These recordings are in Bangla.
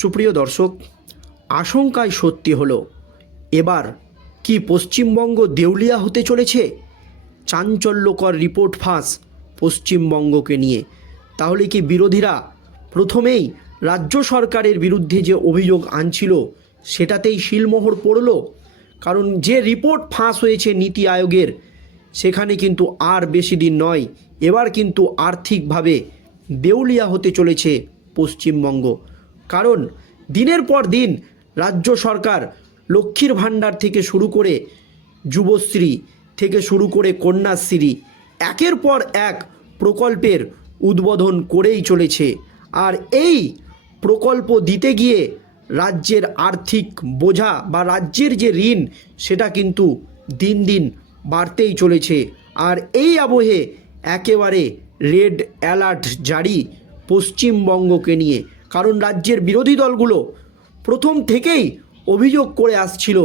সুপ্রিয় দর্শক আশঙ্কায় সত্যি হলো, এবার কি পশ্চিমবঙ্গ দেউলিয়া হতে চলেছে? চাঞ্চল্যকর রিপোর্ট ফাঁস পশ্চিমবঙ্গকে নিয়ে। তাহলে কি বিরোধীরা প্রথমেই রাজ্য সরকারের বিরুদ্ধে যে অভিযোগ আনছিল, সেটাতেই শিলমোহর পড়ল? কারণ যে রিপোর্ট ফাঁস হয়েছে নীতি আয়োগের, সেখানে কিন্তু আর বেশি দিন নয়, এবার কিন্তু আর্থিকভাবে দেউলিয়া হতে চলেছে পশ্চিমবঙ্গ। কারণ দিনের পর দিন রাজ্য সরকার লক্ষ্মীর ভাণ্ডার থেকে শুরু করে যুবশ্রী থেকে শুরু করে কন্যাশ্রী একের পর এক প্রকল্পের উদ্বোধন করেই চলেছে। আর এই প্রকল্প দিতে গিয়ে রাজ্যের আর্থিক বোঝা বা রাজ্যের যে ঋণ, সেটা কিন্তু দিন দিন বাড়তেই চলেছে। আর এই আবহে একেবারে রেড অ্যালার্ট জারি পশ্চিমবঙ্গকে নিয়ে। কারণ রাজ্যের বিরোধী দলগুলো প্রথম থেকেই অভিযোগ করে আসছিল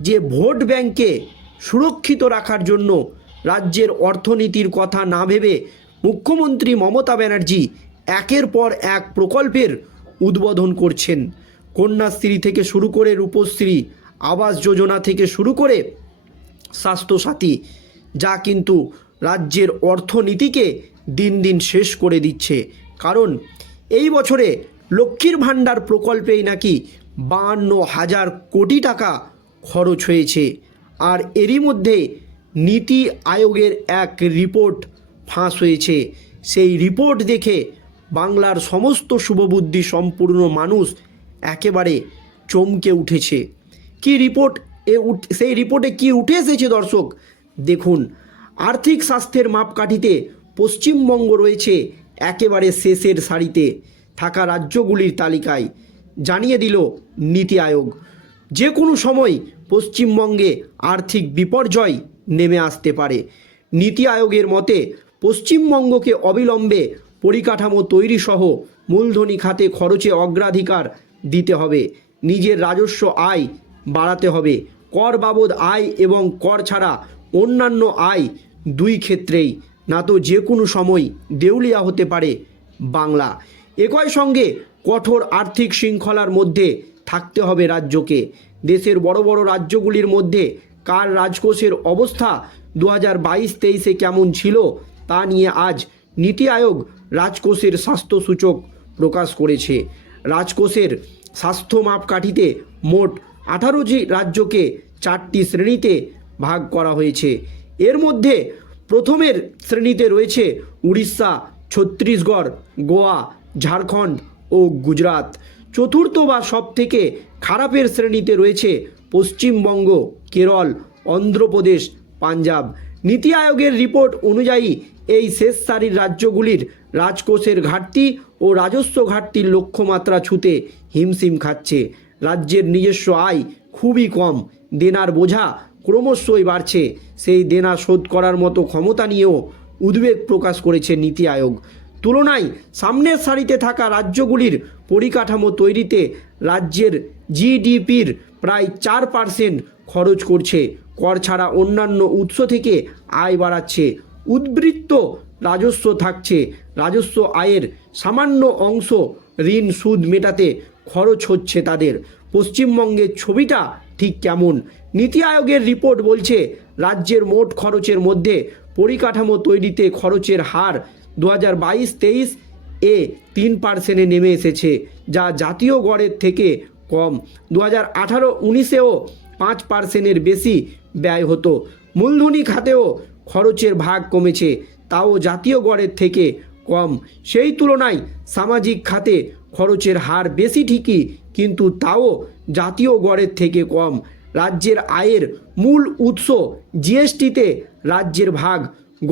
যে ভোট ব্যাংকে সুরক্ষিত রাখার জন্য রাজ্যের অর্থনীতির কথা না ভেবে মুখ্যমন্ত্রী মমতা ব্যানার্জি একের পর এক প্রকল্পের উদ্বোধন করছেন। কন্যাশ্রী থেকে শুরু করে রূপশ্রী, আবাস যোজনা থেকে শুরু করে স্বাস্থ্যসাথী যা কিন্তু রাজ্যের অর্থনীতিকে দিন দিন শেষ করে দিচ্ছে। কারণ এই বছরে লক্ষ্মীর ভাণ্ডার প্রকল্পেই নাকি বাহান্ন হাজার কোটি টাকা খরচ হয়েছে। আর এরই মধ্যে নীতি আয়োগের এক রিপোর্ট ফাঁস হয়েছে। সেই রিপোর্ট দেখে বাংলার সমস্ত শুভবুদ্ধি সম্পূর্ণ মানুষ একেবারে চমকে উঠেছে। কি রিপোর্ট এ সেই রিপোর্টে কি উঠে এসেছে দর্শক? দেখুন, আর্থিক স্বাস্থ্যের মাপকাঠিতে পশ্চিমবঙ্গ রয়েছে একেবারে শেষের সারিতে। থাকা রাজ্যগুলির তালিকায় জানিয়ে দিল নীতি আয়োগ। যে কোনো সময় পশ্চিমবঙ্গে আর্থিক বিপর্যয় নেমে আসতে পারে। নীতি আয়োগের মতে, পশ্চিমবঙ্গকে অবিলম্বে পরিকাঠামো তৈরি সহ মূলধনী খাতে খরচে অগ্রাধিকার দিতে হবে। নিজের রাজস্ব আয় বাড়াতে হবে। কর বাবদ আয় এবং কর ছাড়া অন্যান্য আয় দুই ক্ষেত্রেই। না তো যে কোনো সময় দেউলিয়া হতে পারে বাংলা। একই সঙ্গে কঠোর আর্থিক শৃঙ্খলার মধ্যে থাকতে হবে রাজ্যকে। দেশের বড় বড় রাজ্যগুলির মধ্যে কার রাজকোষের অবস্থা দু হাজার বাইশ তেইশে কেমন ছিল তা নিয়ে আজ নীতি আয়োগ রাজকোষের স্বাস্থ্য সূচক প্রকাশ করেছে। রাজকোষের স্বাস্থ্য মাপকাঠিতে মোট আঠারোটি রাজ্যকে চারটি শ্রেণীতে ভাগ করা হয়েছে। এর মধ্যে প্রথমের শ্রেণীতে রয়েছে উড়িষ্যা, ছত্তিশগড়, গোয়া ঝাড়খণ্ড ও গুজরাট। চতুর্থ বা সবথেকে খারাপের শ্রেণীতে রয়েছে পশ্চিমবঙ্গ, কেরল, অন্ধ্রপ্রদেশ, পাঞ্জাব। নীতি আয়োগের রিপোর্ট অনুযায়ী এই শেষ সারির রাজ্যগুলির রাজকোষের ঘাটতি ও রাজস্ব ঘাটতির লক্ষ্যমাত্রা ছুতে হিমশিম খাচ্ছে। রাজ্যের নিজস্ব আয় খুবই কম, দেনার বোঝা ক্রমশই বাড়ছে। সেই দেনা শোধ করার মতো ক্ষমতা নিয়েও উদ্বেগ প্রকাশ করেছে নীতি আয়োগ। তুলনায় সামনের সারিতে থাকা রাজ্যগুলির পরিকাঠামো তৈরিতে রাজ্যের জিডিপির প্রায় চার পার্সেন্ট খরচ করছে। কর ছাড়া অন্যান্য উৎস থেকে আয় বাড়াচ্ছে। উদ্বৃত্ত রাজস্ব থাকছে। রাজস্ব আয়ের সামান্য অংশ ঋণ সুদ মেটাতে খরচ হচ্ছে তাদের। পশ্চিমবঙ্গের ছবিটা ঠিক কেমন? নীতি আয়োগের রিপোর্ট বলছে, রাজ্যের মোট খরচের মধ্যে পরিকাঠামো তৈরিতে খরচের হার দু হাজার বাইশ, তেইশ এ তিন পার্সেন্টে নেমে এসেছে, যা জাতীয় গড়ের থেকে কম। দু হাজার আঠারো, উনিশেও পাঁচ পার্সেন্টের বেশি ব্যয় হতো। মূলধনী খাতেও খরচের ভাগ কমেছে, তাও জাতীয় গড়ের থেকে কম। সেই তুলনায় সামাজিক খাতে খরচের হার বেশি ঠিকই, কিন্তু তাও জাতীয় গড়ের থেকে কম। রাজ্যের আয়ের মূল উৎস জিএসটিতে, রাজ্যের ভাগ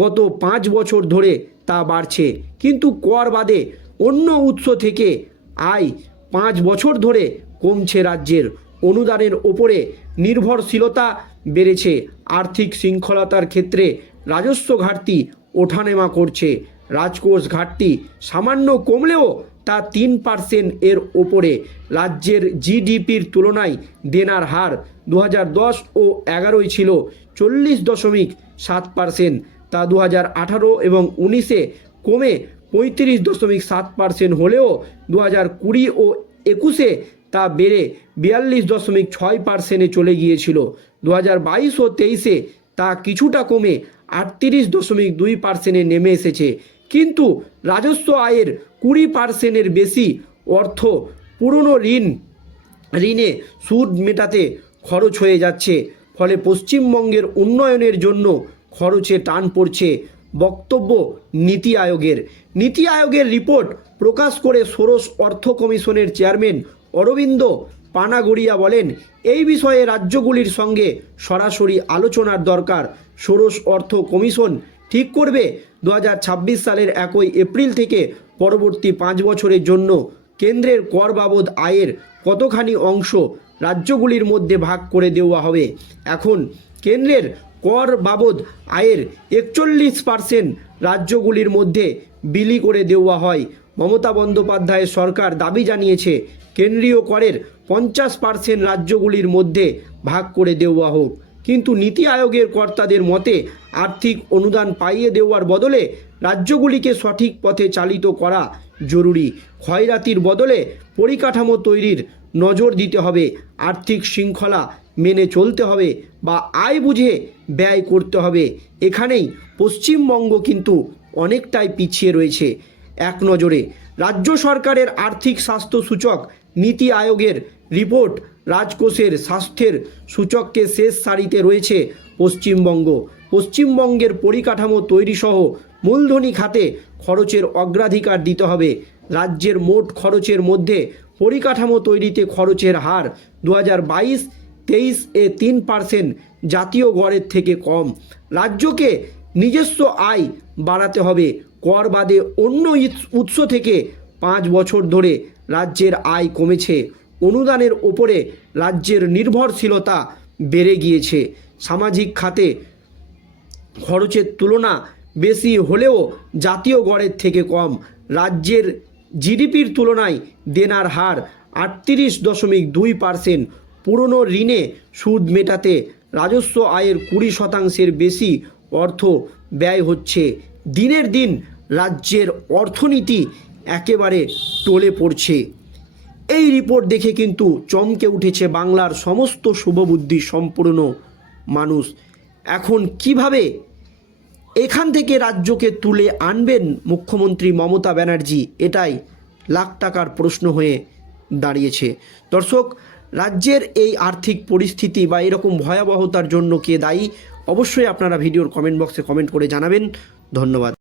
গত পাঁচ বছর ধরে তা বাড়ছে। কিন্তু কর বাদে অন্য উৎস থেকে আয় পাঁচ বছর ধরে কমছে রাজ্যের। অনুদানের ওপরে নির্ভরশীলতা বেড়েছে। আর্থিক শৃঙ্খলতার ক্ষেত্রে রাজস্ব ঘাটতি ওঠানেমা করছে। রাজকোষ ঘাটতি সামান্য কমলেও তা তিন পার্সেন্ট এর ওপরে। রাজ্যের জিডিপির তুলনায় দেনার হার দু ও এগারোই ছিল চল্লিশ দশমিক সাত পার্সেন্ট। তা দু হাজার আঠারো এবং উনিশে কমে পঁয়ত্রিশ দশমিক সাত পার্সেন্ট হলেও দু হাজার কুড়ি ও একুশে তা বেড়ে বিয়াল্লিশ দশমিক ছয় পার্সেন্টে চলে গিয়েছিল। দু হাজার বাইশ ও তেইশে তা কিছুটা কমে আটত্রিশ দশমিক দুই পার্সেন্টে নেমে এসেছে। কিন্তু রাজস্ব আয়ের কুড়ি পার্সেন্টের বেশি অর্থ পুরনো ঋণ, ঋণে সুদ মেটাতে খরচ হয়ে যাচ্ছে। ফলে পশ্চিমবঙ্গের উন্নয়নের জন্য খরচে টান পড়ছে বক্তব্য নীতি আয়োগের। নীতি আয়োগের রিপোর্ট প্রকাশ করে ষোড়শ অর্থ কমিশনের চেয়ারম্যান অরবিন্দ পানাগড়িয়া বলেন, এই বিষয়ে রাজ্যগুলির সঙ্গে সরাসরি আলোচনার দরকার। ষোড়শ অর্থ কমিশন ঠিক করবে দু হাজার ছাব্বিশ সালের একই এপ্রিল থেকে পরবর্তী পাঁচ বছরের জন্য। কেন্দ্রের কর বাবদ আয়ের কতখানি অংশ রাজ্যগুলির মধ্যে ভাগ করে দেওয়া হবে? এখন কেন্দ্রের কর বাবদ আয়ের একচল্লিশ পার্সেন্ট রাজ্যগুলির মধ্যে বিলি করে দেওয়া হয়। মমতা বন্দ্যোপাধ্যায়ের সরকার দাবি জানিয়েছে, কেন্দ্রীয় করের পঞ্চাশ পার্সেন্ট রাজ্যগুলির মধ্যে ভাগ করে দেওয়া হোক। কিন্তু নীতি আয়োগের কর্তাদের মতে, আর্থিক অনুদান পাইয়ে দেওয়ার বদলে রাজ্যগুলিকে সঠিক পথে চালিত করা জরুরি। ক্ষয়রাতির বদলে পরিকাঠামো তৈরির নজর দিতে হবে। আর্থিক শৃঙ্খলা মেনে চলতে হবে বা আয় বুঝে ব্যয় করতে হবে। এখানেই পশ্চিমবঙ্গ কিন্তু অনেকটাই পিছিয়ে রয়েছে। এক নজরে রাজ্য সরকারের আর্থিক স্বাস্থ্য সূচক নীতি আয়োগের রিপোর্ট রাজকোষের স্বাস্থ্যের সূচককে শেষ সারিতে রয়েছে পশ্চিমবঙ্গ। পশ্চিমবঙ্গের পরিকাঠামো তৈরিসহ মূলধনী খাতে খরচের অগ্রাধিকার দিতে হবে। রাজ্যের মোট খরচের মধ্যে পরিকাঠামো তৈরিতে খরচের হার দু হাজার বাইশ তেইশ এ তিন পার্সেন্ট জাতীয় গড়ের থেকে কম। রাজ্যকে নিজস্ব আয় বাড়াতে হবে। কর বাদে অন্য উৎস থেকে পাঁচ বছর ধরে রাজ্যের আয় কমেছে। অনুদানের ওপরে রাজ্যের নির্ভরশীলতা বেড়ে গিয়েছে। সামাজিক খাতে খরচের তুলনা বেশি হলেও জাতীয় গড়ের থেকে কম। রাজ্যের জিডিপির তুলনায় দেনার হার আটত্রিশ দশমিক দুই পার্সেন্ট পুরনো ঋণে সুদ মেটাতে রাজস্ব আয়ের কুড়ি শতাংশের বেশি অর্থ ব্যয় হচ্ছে। দিনের দিন রাজ্যের অর্থনীতি একেবারে টলে পড়ছে। এই রিপোর্ট দেখে কিন্তু চমকে উঠেছে বাংলার সমস্ত শুভবুদ্ধি সম্পূর্ণ মানুষ। এখন কীভাবে এখান থেকে রাজ্যকে তুলে আনবেন মুখ্যমন্ত্রী মমতা ব্যানার্জি? এটাই লাখ টাকার প্রশ্ন হয়ে দাঁড়িয়েছে। দর্শক রাজ্যের এই আর্থিক পরিস্থিতি বা এরকম ভয়াবহতার জন্য কে দায়ী, অবশ্যই আপনারা ভিডিওর কমেন্ট বক্সে কমেন্ট করে জানাবেন। ধন্যবাদ।